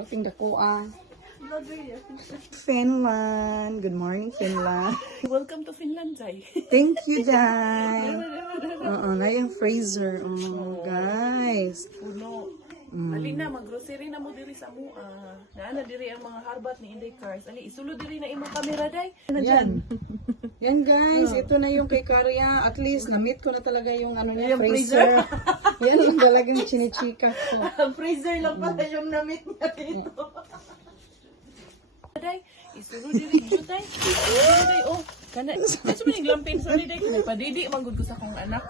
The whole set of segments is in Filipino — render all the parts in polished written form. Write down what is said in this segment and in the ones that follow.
Ating dakuan. Finland. Good morning, Finland. Welcome to Finland, Zay. Thank you, Dai. Na yung freezer. Oh, guys. Puno. Ali na, mag-grocery na mo diri sa mua. Naana diri ang mga harbat ni Inday Cars. Ali, isulo diri na imong camera, Day. Yan. Yan, guys. Ito na yung kay Karya. At least, na-meet ko na talaga yung ano niya, Yung freezer. Yan yung talagang chinichika ko. Freezer lang pala yung na-meet niya dito. Day, isulo diri dito, Day. Isulo, Day. Oh, kana. Kasi maning lampin sa ni Day. Kana padidi manggod ko sa akong anak.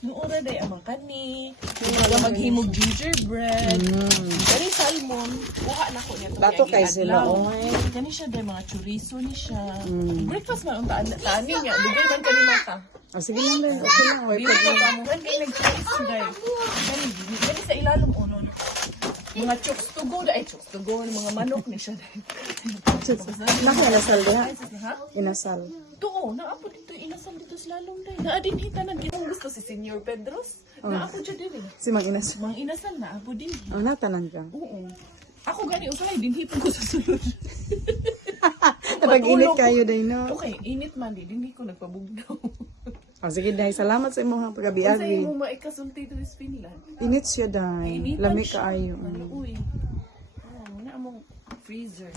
Nuora, Day, amang kani. Nuora maghimog gingerbread. Kani salmon. Kuha na ko niya. Bato kay sila, oy. Kani siya, Day, mga chorizo ni siya. Breakfast man, ang taani niya. Lugay man kani mata. Ah, sige lang, Dai. Okay lang. Wait, Dili ka pa mo. Kani nag-chorizo, Day. Kani sa ilalong uno. Mga chokes to go. Ay, chokes to go. Mga manok ni siya, Day. Naka inasal diha. Ha? Inasal. Oo, naapo dito, inasal dito sa lalong, Day. Naadin hita na ginong gusto si Senyor Pedros. Naapo dyan din eh. Si Mang Inasal. Mang inasal, naapo din. Ang natanan ka. Oo. Ako gani, usalay, dinhipon ko sa sulod. Napag-init kayo, Dai, no? Okay, init man di, dinhi ko nagpabugnaw. Oh, sige, Dai. Salamat sa imong Kasi pagkabiagi. mo maikasulti dito sa Finland. Init siya, Dai. Initan Lami siya. kaayo. Ano, uy. Oo, na among freezer.